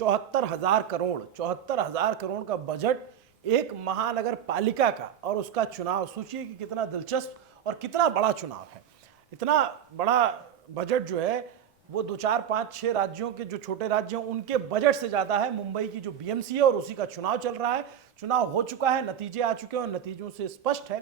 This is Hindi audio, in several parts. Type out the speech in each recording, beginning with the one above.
74,000 करोड़ का बजट एक महानगर पालिका का, और उसका चुनाव। सोचिए कि कितना दिलचस्प और कितना बड़ा चुनाव है। इतना बड़ा बजट जो है वो 2, 4, 5, 6 राज्यों के जो छोटे राज्य हैं उनके बजट से ज्यादा है। मुंबई की जो बीएमसी है और उसी का चुनाव चल रहा है। चुनाव हो चुका है, नतीजे आ चुके हैं और नतीजों से स्पष्ट है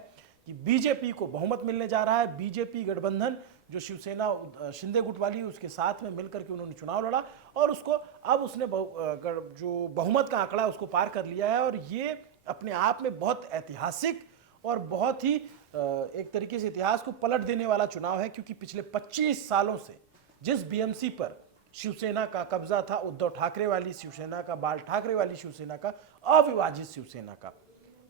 कि बीजेपी को बहुमत मिलने जा रहा है। बीजेपी गठबंधन जो शिवसेना शिंदे गुट वाली उसके साथ में मिलकर के उन्होंने चुनाव लड़ा और उसको अब उसने जो बहुमत का आंकड़ा उसको पार कर लिया है। और ये अपने आप में बहुत ऐतिहासिक और बहुत ही एक तरीके से इतिहास को पलट देने वाला चुनाव है, क्योंकि पिछले 25 सालों से जिस बीएमसी पर शिवसेना का कब्जा था, उद्धव ठाकरे वाली शिवसेना का, बाल ठाकरे वाली शिवसेना का, अविभाजित शिवसेना का,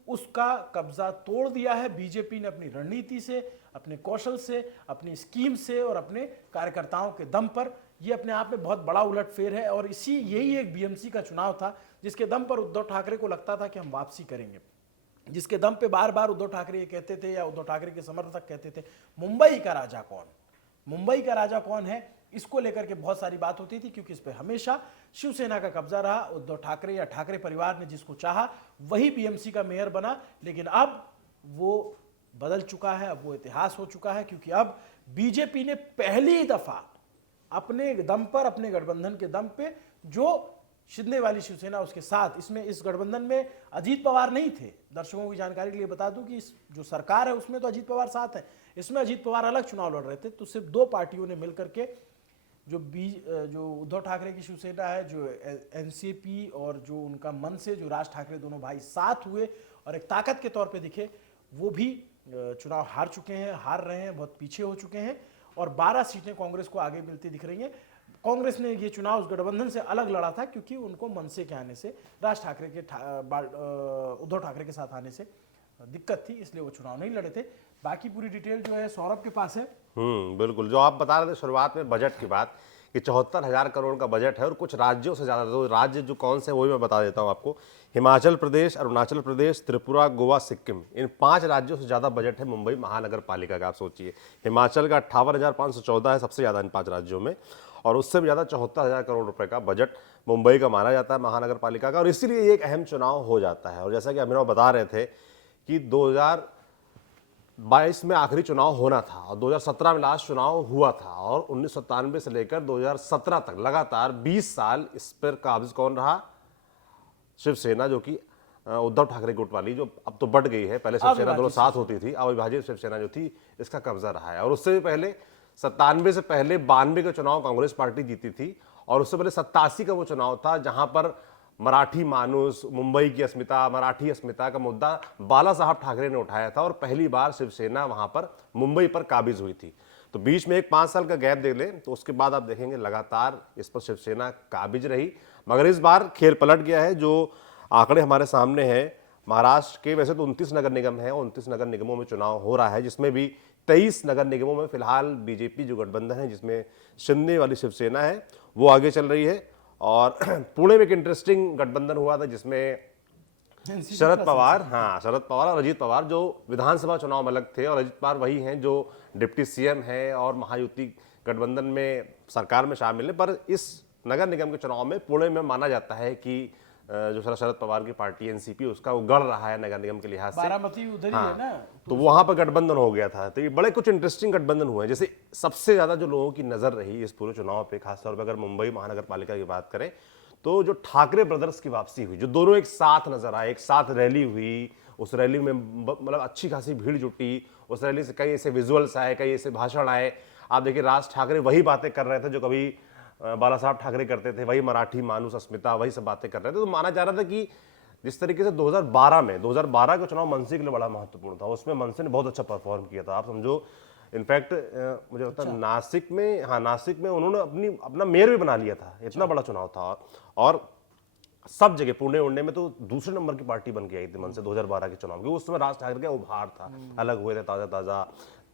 उसका कब्जा तोड़ दिया है बीजेपी ने अपनी रणनीति से, अपने कौशल से, अपनी स्कीम से और अपने कार्यकर्ताओं के दम पर। यह अपने आप में बहुत बड़ा उलटफेर है और यही एक बीएमसी का चुनाव था जिसके दम पर उद्धव ठाकरे को लगता था कि हम वापसी करेंगे, जिसके दम पे बार बार उद्धव ठाकरे ये कहते थे या उद्धव ठाकरे के समर्थक कहते थे, मुंबई का राजा कौन, मुंबई का राजा कौन है। इसको लेकर के बहुत सारी बात होती थी क्योंकि इस पे हमेशा शिवसेना का कब्जा रहा। उद्धव ठाकरे या ठाकरे परिवार ने जिसको चाहा वही बीएमसी का मेयर बना, लेकिन अब वो बदल चुका है, अब वो इतिहास हो चुका है, क्योंकि अब बीजेपी ने पहली दफा अपने दम पर, अपने गठबंधन के दम पे, जो शिंदे वाली शिवसेना उसके साथ, इसमें इस गठबंधन में अजीत पवार नहीं थे। दर्शकों की जानकारी के लिए बता दूं कि इस जो सरकार है उसमें तो अजीत पवार साथ है, इसमें अजीत पवार अलग चुनाव लड़ रहे थे। तो सिर्फ दो पार्टियों ने मिलकर के जो उद्धव ठाकरे की शिवसेना है, जो एनसीपी और जो उनका मन से जो राज ठाकरे, दोनों भाई साथ हुए और एक ताकत के तौर पे दिखे, वो भी चुनाव हार चुके हैं, हार रहे हैं, बहुत पीछे हो चुके हैं और 12 सीटें कांग्रेस को आगे मिलती दिख रही हैं। कांग्रेस ने ये चुनाव उस गठबंधन से अलग लड़ा था क्योंकि उनको मनसे के आने से, राज ठाकरे के उद्धव ठाकरे के साथ आने से दिक्कत थी, इसलिए वो चुनाव नहीं लड़े थे। बाकी पूरी डिटेल जो है सौरभ के पास है। बिल्कुल, जो आप बता रहे थे शुरुआत में बजट की बात कि 74,000 करोड़ का बजट है और कुछ राज्यों से ज़्यादा, तो राज्य जो कौन से वो भी मैं बता देता हूँ आपको। हिमाचल प्रदेश, अरुणाचल प्रदेश, त्रिपुरा, गोवा, सिक्किम, इन 5 राज्यों से ज़्यादा बजट है मुंबई महानगर पालिका का। आप सोचिए, हिमाचल का 58,514 है, सबसे ज़्यादा इन 5 राज्यों में, और उससे भी ज़्यादा 74,000 करोड़ रुपए का बजट मुंबई का माना जाता है महानगर पालिका का। और इसीलिए ये एक अहम चुनाव हो जाता है। और जैसा कि अभिनव बता रहे थे कि 2022 में आखिरी चुनाव होना था और 2017 में लास्ट चुनाव हुआ था, और 1997 से लेकर 2017 तक लगातार 20 साल इस पर काबिज कौन रहा? शिवसेना, जो कि उद्धव ठाकरे गुट वाली, जो अब तो बढ़ गई है। पहले शिवसेना दोनों साथ होती थी, अविभाजित शिवसेना जो थी, इसका कब्जा रहा है। और उससे भी पहले 97 से पहले 92 का चुनाव कांग्रेस पार्टी जीती थी, और उससे पहले 87 का वो चुनाव था जहां पर मराठी मानुस, मुंबई की अस्मिता, मराठी अस्मिता का मुद्दा बाला साहब ठाकरे ने उठाया था और पहली बार शिवसेना वहां पर मुंबई पर काबिज हुई थी। तो बीच में एक 5 साल का गैप दे लें तो उसके बाद आप देखेंगे लगातार इस पर शिवसेना काबिज रही। मगर इस बार खेल पलट गया है। जो आंकड़े हमारे सामने हैं, महाराष्ट्र के वैसे तो 29 नगर निगम है, 29 नगर निगमों में चुनाव हो रहा है, जिसमें भी 23 नगर निगमों में फिलहाल बीजेपी जो गठबंधन है, जिसमें शिंदे वाली शिवसेना है, वो आगे चल रही है। और पुणे में एक इंटरेस्टिंग गठबंधन हुआ था जिसमें शरद पवार और अजीत पवार, जो विधानसभा चुनाव में अलग थे, और अजीत पवार वही हैं जो डिप्टी सीएम है और महायुति गठबंधन में सरकार में शामिल है। पर इस नगर निगम के चुनाव में पुणे में माना जाता है कि जो शरद पवार की पार्टी एनसीपी, उसका वो गढ़ रहा है नगर निगम के लिहाज से। बारामती उधर ही है ना, तो वहां पर गठबंधन हो गया था। तो ये बड़े कुछ इंटरेस्टिंग गठबंधन हुए हैं। जैसे सबसे ज्यादा जो लोगों की नजर रही इस पूरे चुनाव पे, खासतौर पर अगर मुंबई महानगर पालिका की बात करें, तो जो ठाकरे ब्रदर्स की वापसी हुई, जो दोनों एक साथ नजर आए, एक साथ रैली हुई, उस रैली में मतलब अच्छी खासी भीड़ जुटी, उस रैली से कई ऐसे विजुअल्स आए, कई ऐसे भाषण आए। आप देखिए, राज ठाकरे वही बातें कर रहे थे जो कभी बाला साहब ठाकरे करते थे, वही मराठी मानुस अस्मिता, वही सब बातें कर रहे थे। तो माना जा रहा था कि जिस तरीके से 2012 का चुनाव मनसे के लिए बड़ा महत्वपूर्ण था, उसमें मनसे ने बहुत अच्छा परफॉर्म किया था। आप समझो, इनफैक्ट मुझे लगता है नासिक में उन्होंने अपना मेयर भी बना लिया था, इतना बड़ा चुनाव था। और सब जगह पुणे उड़ने में तो दूसरे नंबर की पार्टी बन के आई थी मनसे 2012 के चुनाव की। उस समय राज ठाकरे का उभार था, अलग हुए थे,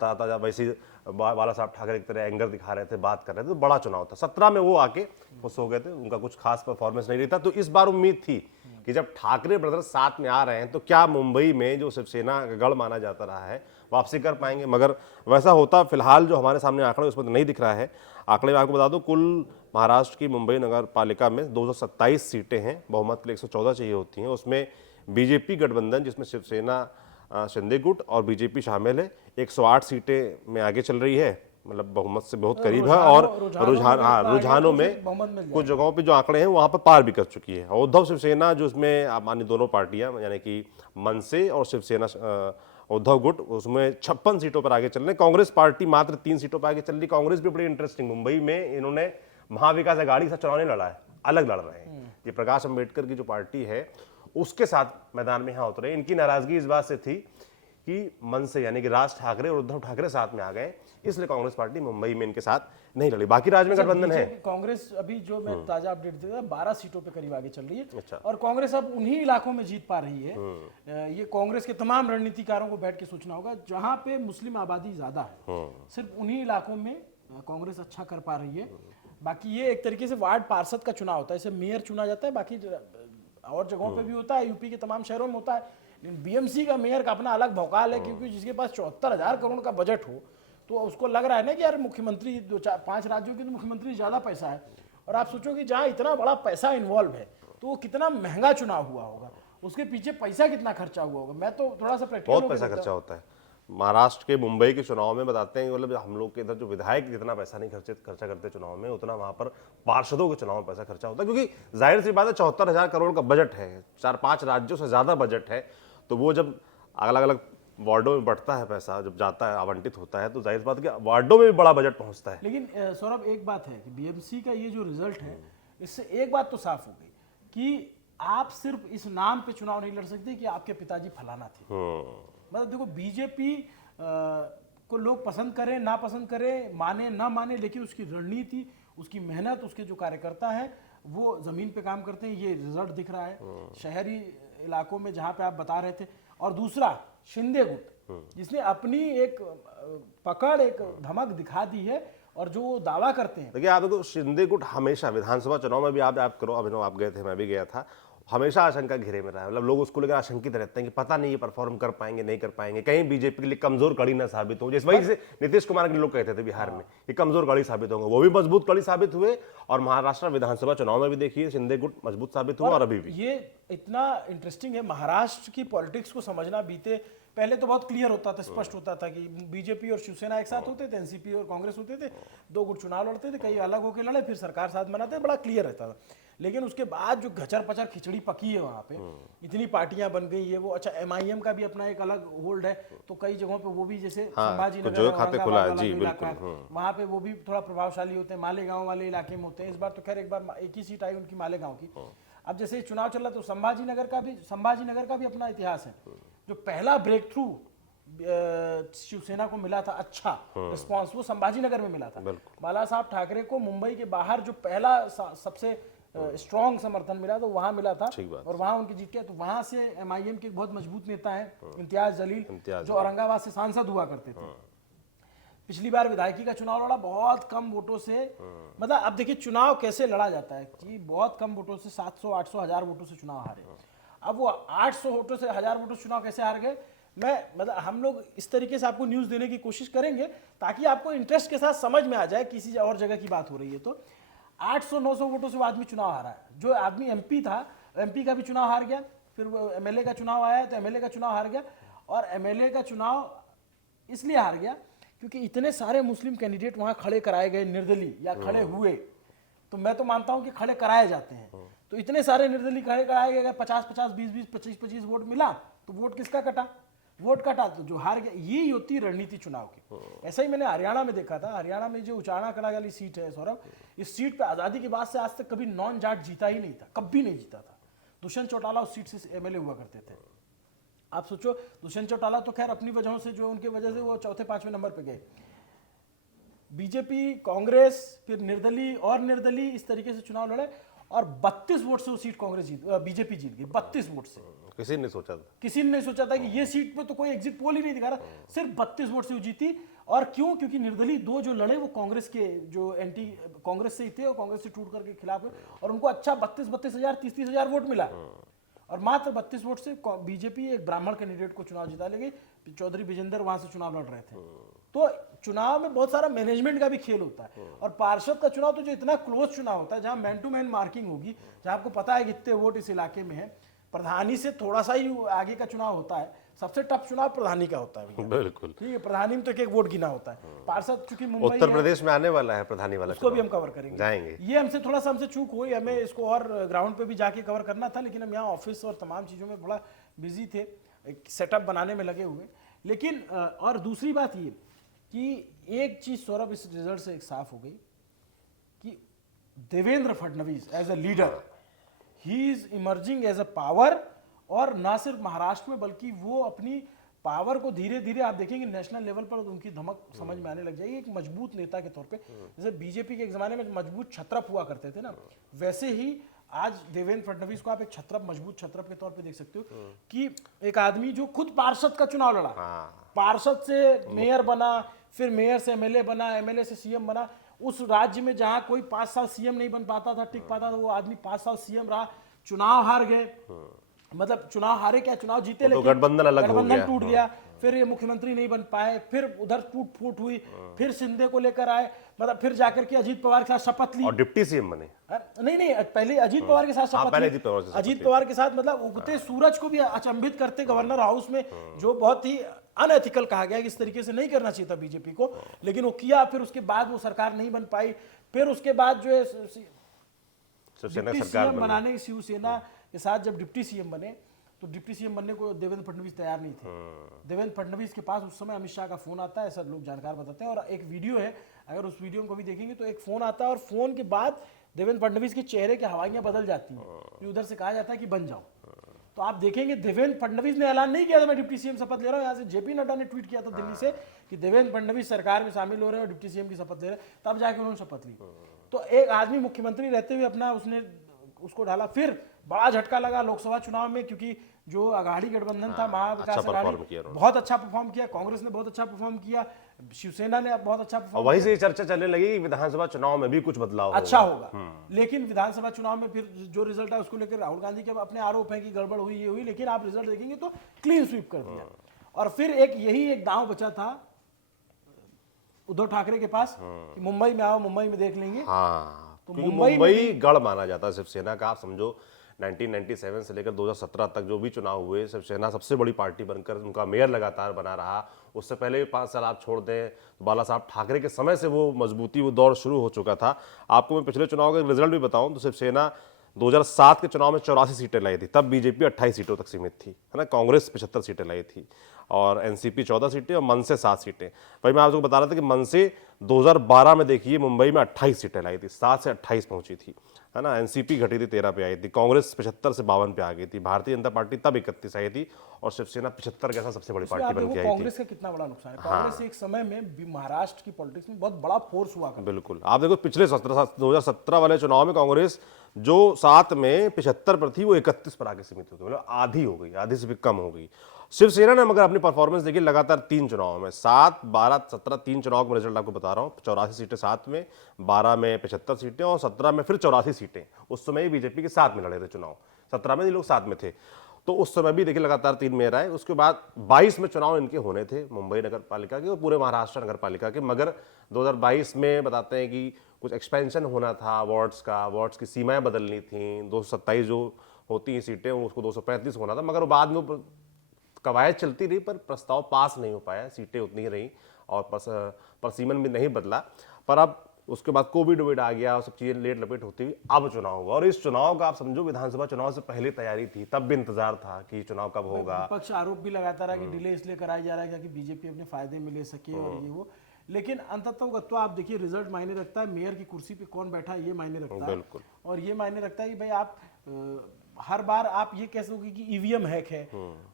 ताजा वैसे बाला साहब ठाकरे की तरह एंगर दिखा रहे थे, बात कर रहे थे। तो बड़ा चुनाव था। 17 में वो आके खुश हो गए थे, उनका कुछ खास परफॉर्मेंस नहीं रही था। तो इस बार उम्मीद थी कि जब ठाकरे ब्रदर्स साथ में आ रहे हैं तो क्या मुंबई में जो शिवसेना का गढ़ माना जाता रहा है वापसी कर पाएंगे। मगर वैसा होता फिलहाल जो हमारे सामने आंकड़े उसमें तो नहीं दिख रहा है। आंकड़े में आपको बता दूं, कुल महाराष्ट्र की मुंबई नगर पालिका में 227 सीटें हैं, बहुमत के लिए 114 चाहिए होती हैं। उसमें बीजेपी गठबंधन जिसमें शिवसेना, शिंदे गुट और बीजेपी शामिल है, 108 सीटें में आगे चल रही है, मतलब बहुमत से बहुत करीब है। और रुझानों में कुछ जगहों पे जो आंकड़े हैं वहां पर पार भी कर चुकी है। उद्धव शिवसेना जो उसमें आप मानिए दोनों पार्टियां यानी कि मनसे और शिवसेना उद्धव गुट, उसमें 56 सीटों पर आगे चल रहे हैं। कांग्रेस पार्टी मात्र 3 सीटों पर आगे चल रही। कांग्रेस भी बड़ी इंटरेस्टिंग, मुंबई में इन्होंने महाविकास अघाड़ी से चुनाव नहीं लड़ा है, अलग लड़ रहे हैं। ये प्रकाश अंबेडकर की जो पार्टी है उसके साथ मैदान में यहाँ उतरे। इनकी नाराजगी इस बात से थी कि मन से यानी कि राज ठाकरे और उद्धव ठाकरे साथ में आ गए, इसलिए कांग्रेस पार्टी मुंबई में इनके साथ नहीं लड़ी। बाकी राज्य में गठबंधन है। कांग्रेस अभी जो मैं ताजा अपडेट दे रहा 12 सीटों पे करीब आगे चल रही है। अच्छा। और कांग्रेस अब उन्हीं इलाकों में जीत पा रही है। ये कांग्रेस के तमाम रणनीतिकारों को बैठ के सोचना होगा जहां पे मुस्लिम आबादी ज्यादा है, सिर्फ उन्हीं इलाकों में कांग्रेस अच्छा कर पा रही है। बाकी ये एक तरीके से वार्ड पार्षद का चुनाव होता है, इसे मेयर चुना जाता है, बाकी और जगहों पे भी होता है, यूपी के तमाम शहरों में होता है। लेकिन बीएमसी का मेयर का अपना अलग भौकाल है, क्योंकि जिसके पास 74,000 करोड़ का बजट हो तो उसको लग रहा है ना कि यार मुख्यमंत्री 5 राज्यों के तो मुख्यमंत्री ज्यादा पैसा है। और आप सोचो कि जहां इतना बड़ा पैसा इन्वॉल्व है तो वो कितना महंगा चुनाव हुआ होगा, उसके पीछे पैसा कितना खर्चा हुआ होगा। मैं तो थोड़ा सा प्रैक्टिकल बहुत पैसा खर्चा होता है। महाराष्ट्र के मुंबई के चुनाव में बताते हैं, मतलब हम लोग के इधर जो विधायक जितना पैसा नहीं खर्चा करते चुनाव में, उतना वहां पर पार्षदों के चुनाव में पैसा खर्चा होता है। क्योंकि जाहिर सी बात है 74,000 करोड़ का बजट है, 4-5 राज्यों से ज्यादा बजट है, तो वो जब अलग अलग वार्डों में बढ़ता है पैसा, जब जाता है आवंटित होता है, तो जाहिर बात है कि वार्डों में भी बड़ा बजट पहुंचता है। लेकिन सौरभ एक बात है कि बीएमसी का ये जो रिजल्ट है, इससे एक बात तो साफ हो गई कि आप सिर्फ इस नाम पे चुनाव नहीं लड़ सकते कि आपके पिताजी फलाना थे। मतलब देखो, बीजेपी को लोग पसंद करें ना पसंद करें, माने ना माने, लेकिन उसकी रणनीति, उसकी मेहनत, उसके जो कार्यकर्ता है वो जमीन पे काम करते हैं। ये रिजल्ट दिख रहा है शहरी इलाकों में जहां पे आप बता रहे थे। और दूसरा शिंदे गुट, जिसने अपनी एक पकड़, एक धमक दिखा दी है, और जो दावा करते हैं। देखिए, आप देखो, शिंदे गुट हमेशा विधानसभा चुनाव में भी आप करो, अभिनव आप गए थे, मैं भी गया था, हमेशा आशंका घेरे में रहा है। मतलब लोग उसको लेकर आशंकित रहते हैं कि पता नहीं ये परफॉर्म कर पाएंगे नहीं कर पाएंगे, कहीं बीजेपी के लिए कमजोर कड़ी ना साबित हो। जिस वजह से नीतीश कुमार के लोग कहते थे बिहार में ये कमजोर कड़ी साबित होंगे, वो भी मजबूत कड़ी साबित हुए। और महाराष्ट्र विधानसभा चुनाव में भी देखिए शिंदे गुट मजबूत साबित हुआ। और अभी भी ये इतना इंटरेस्टिंग है, महाराष्ट्र की पॉलिटिक्स को समझना। बीते पहले तो बहुत क्लियर होता था, स्पष्ट होता था कि बीजेपी और शिवसेना एक साथ होते थे, एनसीपी और कांग्रेस होते थे, 2 गुट चुनाव लड़ते थे, कई अलग होकर लड़े, फिर सरकार साथ बनाते, बड़ा क्लियर रहता था। लेकिन उसके बाद जो घचर पचर खिचड़ी पकी है वहां पे, इतनी पार्टियां बन गई है वो। अच्छा, एमआईएम का भी अपना एक अलग होल्ड है, तो कई जगहों पे वो भी, जैसे संभाजी नगर खाते खुला है जी, बिल्कुल, वहां पे वो भी थोड़ा प्रभावशाली होते हैं। मालेगांव वाले इलाके में होते हैं। इस बार तो खैर एक बार एक ही सीट आई उनकी मालेगांव की। अब जैसे चुनाव चल रहा तो संभाजी नगर का भी अपना इतिहास है। जो पहला ब्रेक थ्रू शिवसेना को मिला था, अच्छा रिस्पांस, वो संभाजी नगर में मिला था। बाला साहब ठाकरे को मुंबई के बाहर जो पहला सबसे स्ट्रॉन्ग समर्थन मिला तो वहां मिला था, और वहां उनकी जीत के। तो वहां से एमआईएम के बहुत मजबूत नेता हैं इम्तियाज जलील, जो औरंगाबाद से सांसद हुआ करते थे। पिछली बार विधायकी का चुनाव लड़ा बहुत कम वोटों से। मतलब अब देखिए चुनाव कैसे लड़ा जाता है कि बहुत कम वोटों से, 700, 800, 1000 वोटों से चुनाव हारे। अब वो 800 वोटों से 1000 वोटों से चुनाव कैसे हार गए, मतलब हम लोग इस तरीके से आपको न्यूज़ देने की कोशिश करेंगे ताकि आपको इंटरेस्ट के साथ समझ में आ जाए किसी और जगह की बात हो रही है। तो 800-900 वोटों से वो आदमी चुनाव हारा है। जो आदमी एमपी था, एमपी का भी चुनाव हार गया, फिर वो एमएलए का चुनाव आया तो एमएलए का चुनाव हार गया। और एमएलए का चुनाव इसलिए हार गया क्योंकि इतने सारे मुस्लिम कैंडिडेट वहां खड़े कराए गए निर्दलीय, या खड़े हुए, तो मैं तो मानता हूं कि खड़े कराए जाते हैं। तो इतने सारे निर्दलीय खड़े कराए गए, 50-50, 20-20, 25-25 वोट मिला, तो वोट किसका कटा? वोट कटा तो जो हार गया। ये होती रणनीति चुनाव की। ऐसा ही मैंने हरियाणा में देखा था। हरियाणा में जो उचाना कला वाली सीट है सौरभ, इस सीट पे आजादी के बाद से आज तक कभी नॉन जाट जीता ही नहीं था, कभी नहीं जीता था। दुष्यंत चौटाला उस सीट से एमएलए हुआ करते थे। आप सोचो, दुष्यंत चौटाला तो खैर अपनी वजहों से, जो उनके वजह से वो 4-5वें नंबर पे गए। बीजेपी, कांग्रेस, फिर निर्दलीय और निर्दलीय, इस तरीके से चुनाव लड़े और 32 वोट से वो सीट बीजेपी जीत गई। 32 वोट से। किसी ने सोचा था, किसी ने नहीं सोचा था कि ये सीट पे तो कोई एग्जिट पोल ही नहीं दिखा रहा। सिर्फ 32 वोट से वो जीती। और क्यों? क्योंकि निर्दलीय 2 जो लड़े वो कांग्रेस के, जो एंटी कांग्रेस से ही थे और कांग्रेस से टूट करके खिलाफ हुए, और उनको अच्छा 32,000, 30,000 वोट मिला। और मात्र 32 वोट से बीजेपी एक ब्राह्मण कैंडिडेट को चुनाव जिता लेगी। चौधरी विजेंद्र वहां से चुनाव लड़ रहे थे। तो चुनाव में बहुत सारा मैनेजमेंट का भी खेल होता है। और पार्षद का चुनाव तो जो इतना क्लोज चुनाव होता है, जहां मैन टू मैन मार्किंग होगी, जहां आपको पता है कि कितने वोट इस इलाके में है, प्रधानी से थोड़ा सा ही आगे का चुनाव होता है। सबसे टफ चुनाव प्रधानी का होता है भैया। बिल्कुल। ठीक है, प्रधानी में तो एक वोट गिना होता है। पार्षद चूंकि मुंबई उत्तर है, प्रदेश में आने वाला है प्रधानी वाला उसको भी चुनाव। हम कवर करेंगे, जाएंगे। ये हमसे थोड़ा सा चूक हुई, हमें इसको और ग्राउंड पे भी जाके कवर करना था, लेकिन हम यहाँ ऑफिस और तमाम चीज़ों में थोड़ा बिजी थे, एक सेटअप बनाने में लगे हुए। लेकिन और दूसरी बात ये कि एक चीज़ सौरभ इस रिजल्ट से एक साफ हो गई कि Devendra Fadnavis as a leader, he is emerging as a power. और ना सिर्फ महाराष्ट्र में, बल्कि वो अपनी पावर को धीरे धीरे आप देखेंगे नेशनल लेवल पर उनकी धमक समझ में आने लग जाएगी एक मजबूत नेता के तौर पे। जैसे बीजेपी के एक जमाने में मजबूत छत्रप हुआ करते थे ना, वैसे ही आज देवेंद्र फडणवीस को आप एक छत्रप, मजबूत छत्रप के तौर पे देख सकते हो कि एक आदमी जो खुद पार्षद का चुनाव लड़ा, पार्षद से मेयर बना, फिर मेयर से एमएलए बना, एमएलए से सीएम बना। उस राज्य में जहां कोई 5 साल सीएम नहीं बन पाता था, टिक पाता था, वो आदमी 5 साल सीएम रहा, चुनाव हार गए। मतलब चुनाव हारे क्या, चुनाव जीते, लेकिन गठबंधन अलग हो गया, टूट गया। फिर ये मुख्यमंत्री नहीं बन पाए, फिर उधर टूट फूट हुई, फिर शिंदे को लेकर आए, मतलब फिर जाकर के अजीत पवार के साथ शपथ ली और डिप्टी सीएम बने। नहीं, पहले अजीत पवार के साथ शपथ ली। अजीत पवार के साथ मतलब उगते सूरज को भी अचंभित करते गवर्नर हाउस में, जो बहुत ही अनएथिकल कहा गया कि इस तरीके से नहीं करना चाहिए था बीजेपी को, लेकिन वो किया। फिर उसके बाद वो सरकार नहीं बन पाई। फिर उसके बाद जो है डिप्टी सीएम बनाने की शिवसेना के साथ जब डिप्टी सीएम बने, तो डिप्टी सीएम बनने को देवेंद्र फडणवीस तैयार नहीं थे। देवेंद्र फडणवीस के पास उस समय अमित शाह का फोन आता है, ऐसा लोग जानकार बताते हैं। और एक वीडियो है, अगर उस वीडियो को भी देखेंगे तो एक फोन आता है, और फोन के बाद देवेंद्र फडणवीस के चेहरे की हवाइयां बदल जाती हैं। उधर से कहा जाता है कि बन जाओ। तो आप देखेंगे देवेंद्र फडणवीस ने ऐलान नहीं किया था मैं डिप्टी सीएम शपथ ले रहा हूँ। यहाँ से जेपी नड्डा ने ट्वीट किया था दिल्ली से कि देवेंद्र फडणवीस सरकार में शामिल हो रहे हैं और डिप्टी सीएम की शपथ ले रहे हैं, तब जाके उन्होंने शपथ ली। तो एक आदमी मुख्यमंत्री रहते हुए अपना उसने उसको डाला। फिर बड़ा झटका लगा लोकसभा चुनाव में, क्योंकि जो अघाड़ी गठबंधन था, महाविकास अघाड़ी, बहुत अच्छा परफॉर्म किया, कांग्रेस ने बहुत अच्छा परफॉर्म किया, शिवसेना ने बहुत अच्छा परफॉर्म, वहीं से चर्चा चलने लगी कि विधानसभा चुनाव में भी कुछ बदलाव अच्छा होगा। लेकिन विधानसभा चुनाव में फिर जो रिजल्ट है उसको लेकर राहुल गांधी के अपने आरोप है कि गड़बड़ हुई, ये हुई, लेकिन आप रिजल्ट देखेंगे तो क्लीन स्वीप कर दिया। और फिर यही एक दांव बचा था उद्धव ठाकरे के पास कि मुंबई में आओ, मुंबई में देख लेंगे। तो मुंबई गढ़ माना जाता है शिवसेना का। आप समझो 1997 से लेकर 2017 तक जो भी चुनाव हुए, शिवसेना सबसे बड़ी पार्टी बनकर उनका मेयर लगातार बना रहा। उससे पहले भी 5 साल आप छोड़ दें तो बाला साहब ठाकरे के समय से वो मजबूती, वो दौर शुरू हो चुका था। आपको मैं पिछले चुनाव का रिजल्ट भी बताऊं तो शिवसेना 2007 के चुनाव में 84 सीटें लाई थी, तब बीजेपी 28 सीटों तक सीमित थी, है ना। कांग्रेस 75 सीटें लाई थी और एनसीपी 14 सीटें और मनसे 7 सीटें। भाई मैं आपको बता रहा था कि मनसे 2012 में देखिए मुंबई में 28 सीटें लाई थी, 7 से 28 पहुंची थी, है ना। एनसीपी घटी थी, 13 पे आई थी, कांग्रेस 75 से 52 पे आ गई थी, भारतीय जनता पार्टी तब 31 आई थी और शिवसेना 75 के साथ सबसे बड़ी पार्टी बन के आई थी। कांग्रेस का कितना बड़ा नुकसान है। कांग्रेस एक समय में महाराष्ट्र की पॉलिटिक्स में बहुत बड़ा फोर्स हुआ। बिल्कुल, आप देखो पिछले 2017 वाले चुनाव में कांग्रेस जो 7 में 75 पर थी वो 31 पर आके सीमित हो गई, मतलब आधी हो गई, आधी से भी कम हो गई। शिवसेना ने मगर अपनी परफॉर्मेंस देखी लगातार 3 चुनाव में, 7, 12, 17, 3 चुनाव का रिजल्ट आपको बता रहा हूँ। 84 सीटें 7 में, 12 में 75 सीटें और 17 में फिर 84 सीटें। उस समय बीजेपी के साथ में लड़े थे चुनाव, 17 में ये लोग साथ में थे, तो उस समय भी देखिए लगातार 3 मेयर आए। उसके बाद 22 में चुनाव इनके होने थे मुंबई नगर पालिका के और पूरे महाराष्ट्र नगर पालिका के, मगर 2022 में बताते हैं कि कुछ एक्सपेंशन होना था वार्ड्स का, वार्ड्स की सीमाएं बदलनी थी, 227 जो होती हैं सीटें उसको 235 होना था, मगर बाद में कवायद चलती रही पर प्रस्ताव पास नहीं हो पाया, सीटें उतनी ही रही और परसीमन भी नहीं बदला। पर अब उसके बाद कोविड आ गया और सब चीजें लेट लपेट होती हुई अब चुनाव हुआ। और इस चुनाव का आप समझो विधानसभा चुनाव से पहले तैयारी थी, तब भी इंतजार था कि चुनाव कब होगा। विपक्ष आरोप भी लगाता रहा कि डिले इसलिए कराया जा रहा है कि बीजेपी अपने फायदे में ले सके और ये वो, लेकिन अंततः आप देखिए रिजल्ट मायने रखता है, मेयर की कुर्सी पे कौन बैठा है ये मायने रखता है। और ये मायने रखता है कि भाई आप हर बार आप ये कह सकोगे कि ईवीएम हैक है,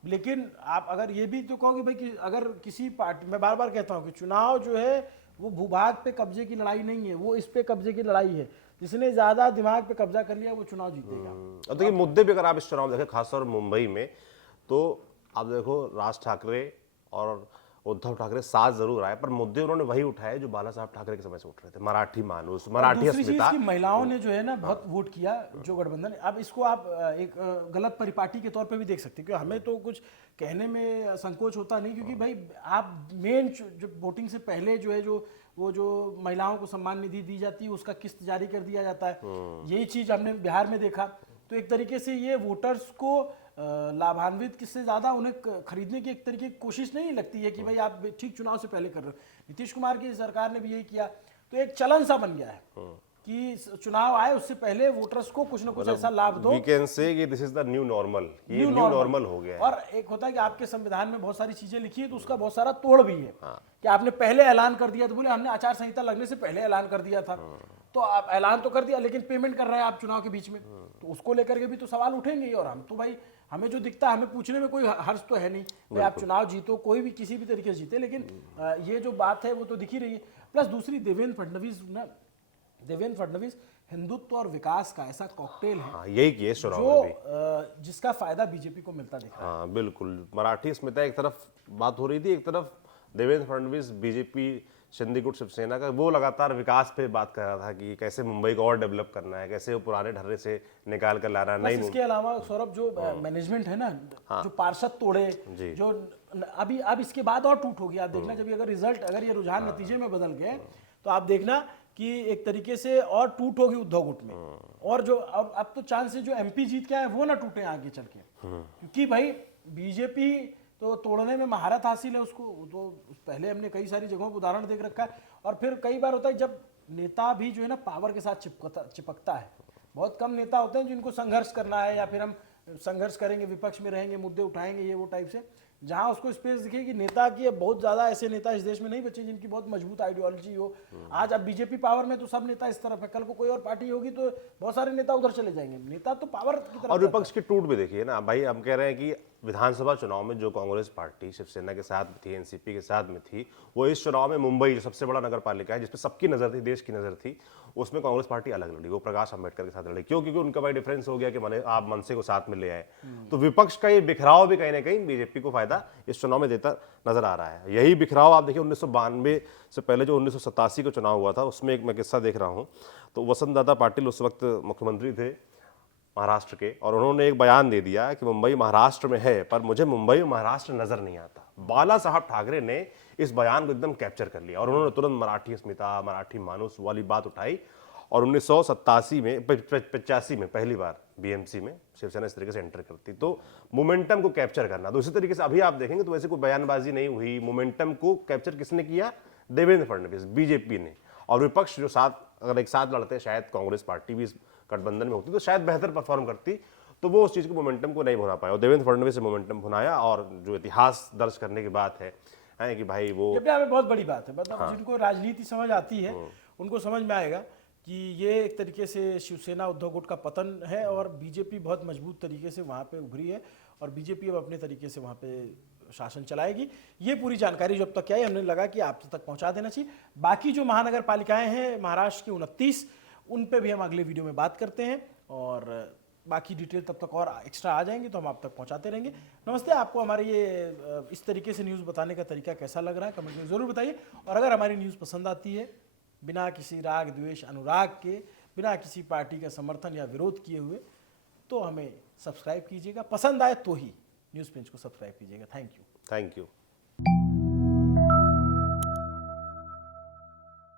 लेकिन आप अगर ये भी तो कहोगे भाई कि अगर किसी पार्टी, मैं बार बार कहता हूँ कि चुनाव जो है वो भूभाग पे कब्जे की लड़ाई नहीं है, वो इस पे कब्जे की लड़ाई है। जिसने ज्यादा दिमाग पे कब्जा कर लिया वो चुनाव जीतेगा। और देखिए मुद्दे भी अगर आप इस चुनाव देखें खासतौर मुंबई में, तो आप देखो राज ठाकरे और उद्धव ठाकरे साथ जरूर आए, पर मुद्दे उन्होंने वही उठाए जो बाला साहब ठाकरे के समय से उठ रहे थे। मराठी मानुस, मराठी दूसरी चीज अस्मिता। की महिलाओं ने जो है ना बहुत वोट किया जो गठबंधन। अब इसको आप एक गलत परिपाटी के तौर पे भी देख सकते हैं, क्योंकि हमें तो कुछ कहने में संकोच होता नहीं, क्योंकि भाई आप मेन जो वोटिंग से पहले जो है जो महिलाओं को सम्मान निधि दी जाती है उसका किस्त जारी कर दिया जाता है। यही चीज हमने बिहार में देखा। तो एक तरीके से ये वोटर्स को लाभान्वित किससे ज्यादा उन्हें खरीदने की एक तरीके की कोशिश नहीं लगती है कि भाई आप ठीक चुनाव से पहले कर रहे हो। नीतीश कुमार की सरकार ने भी यही किया। तो एक चलन सा बन गया है कि चुनाव आए उससे पहले वोटर्स को कुछ ना कुछ ऐसा लाभ दो। वी कैन से कि this is the new normal, ये न्यू नॉर्मल हो गया है। और एक होता है कि आपके संविधान में बहुत सारी चीजें लिखी है तो उसका बहुत सारा तोड़ भी है कि आपने पहले ऐलान कर दिया। तो बोले हमने आचार संहिता लगने से पहले ऐलान कर दिया था, तो आप ऐलान तो कर दिया लेकिन पेमेंट कर रहे हैं आप चुनाव के बीच में, तो उसको लेकर के भी तो सवाल उठेंगे ही। और हम तो भाई हमें जो दिखता है हमें पूछने में कोई हर्ष तो है नहीं भाई, आप चुनाव जीतो, कोई भी किसी भी तरीके से जीते, लेकिन ये जो बात है वो तो दिख ही रही है। प्लस दूसरी देवेंद्र फडणवीस हिंदुत्व और विकास का ऐसा कॉकटेल है। हाँ, यही किए चुनाव में भी। जिसका फायदा बीजेपी को मिलता दिख रहा है। हाँ बिल्कुल, मराठी अस्मिता एक तरफ बात हो रही थी, एक तरफ देवेंद्र फडणवीस बीजेपी शिंदे गुट शिवसेना का वो लगातार विकास पे बात कर रहा था कि कैसे मुंबई को और डेवलप करना है, कैसे वो पुराने ढर्रे से निकाल कर लाना है। नहीं, इसके अलावा सौरभ जो मैनेजमेंट है ना, जो पार्षद तोड़े, जो अब इसके बाद और टूट होगी। आप देखना जब अगर रिजल्ट, अगर ये रुझान नतीजे में बदल गए तो आप देखना कि एक तरीके से और टूट होगी उद्धव गुट में। और जो अब तो चांस है जो एमपी जीत के आए वो ना टूटे आगे चल के, क्योंकि भाई बीजेपी तो तोड़ने में महारत हासिल है उसको। तो पहले हमने कई सारी जगहों पर उदाहरण देख रखा है। और फिर कई बार होता है जब नेता भी जो है ना पावर के साथ चिपकता है। बहुत कम नेता होते हैं जिनको संघर्ष करना है या फिर हम संघर्ष करेंगे, विपक्ष में रहेंगे, मुद्दे उठाएंगे, ये वो टाइप से, जहां उसको स्पेस दिखेगी। नेता की बहुत ज्यादा ऐसे नेता इस देश में नहीं बचे जिनकी बहुत मजबूत आइडियोलॉजी हो। आज अब बीजेपी पावर में तो सब नेता इस तरफ है, कल को कोई और पार्टी होगी तो बहुत सारे नेता उधर चले जाएंगे। नेता तो पावर की तरफ। और विपक्ष की टूट भी देखिए ना भाई, हम कह रहे हैं कि विधानसभा चुनाव में जो कांग्रेस पार्टी शिवसेना के साथ में थी, एनसीपी के साथ में थी, वो इस चुनाव में मुंबई जो सबसे बड़ा नगर पालिका है जिसपे सबकी नजर थी, देश की नजर थी, उसमें कांग्रेस पार्टी अलग लड़ी। वो प्रकाश अंबेडकर के साथ लड़ी। क्यों? क्योंकि उनका भाई डिफरेंस हो गया कि आप मनसे को साथ में ले आए। तो विपक्ष का ये बिखराव भी कहीं ना कहीं बीजेपी को फायदा इस चुनाव में देता नजर आ रहा है। यही बिखराव आप देखिए 1992 से पहले जो 1987 का चुनाव हुआ था, उसमें एक मैं किस्सा देख रहा हूँ। तो वसंत दादा पाटिल उस वक्त मुख्यमंत्री थे महाराष्ट्र के, और उन्होंने एक बयान दे दिया कि मुंबई महाराष्ट्र में है पर मुझे मुंबई में महाराष्ट्र नजर नहीं आता। बाला साहब ठाकरे ने इस बयान को एकदम कैप्चर कर लिया और उन्होंने तुरंत मराठी अस्मिता, मराठी मानुस वाली बात उठाई। और 1987 में 85 में पहली बार बीएमसी में शिवसेना इस तरीके से एंटर करती। तो मोमेंटम को कैप्चर करना, तो इसी तरीके से अभी आप देखेंगे तो वैसे कोई बयानबाजी नहीं हुई। मोमेंटम को कैप्चर किसने किया? देवेंद्र फडणवीस, बीजेपी ने। और विपक्ष जो अगर एक साथ लड़ते, शायद कांग्रेस पार्टी भी इस गठबंधन में होती तो शायद बेहतर परफॉर्म करती, तो वो उस चीज को मोमेंटम को नहीं भुना पाया। और देवेंद्र फडणवीस से मोमेंटम भुनाया, और जो इतिहास दर्ज करने की बात है कि भाई वो बहुत बड़ी बात है। मतलब जिनको राजनीति समझ आती है उनको समझ में आएगा कि ये एक तरीके से शिवसेना उद्धव गुट का पतन है और बीजेपी बहुत मजबूत तरीके से वहाँ पे उभरी है और बीजेपी अब अपने तरीके से वहाँ पे शासन चलाएगी। ये पूरी जानकारी जो अब तक आई हमने लगा कि आप तक पहुँचा देना चाहिए। बाकी जो महानगर पालिकाएँ हैं महाराष्ट्र की 29, उन पे भी हम अगले वीडियो में बात करते हैं और बाकी डिटेल तब तक और एक्स्ट्रा आ जाएंगी तो हम आप तक पहुंचाते रहेंगे। नमस्ते, आपको हमारे ये इस तरीके से न्यूज़ बताने का तरीका कैसा लग रहा है कमेंट में ज़रूर बताइए। और अगर हमारी न्यूज़ पसंद आती है, बिना किसी राग द्वेष अनुराग के, बिना किसी पार्टी का समर्थन या विरोध किए हुए, तो हमें सब्सक्राइब कीजिएगा। पसंद आए तो ही न्यूज़ पिंच को सब्सक्राइब कीजिएगा। Thank you.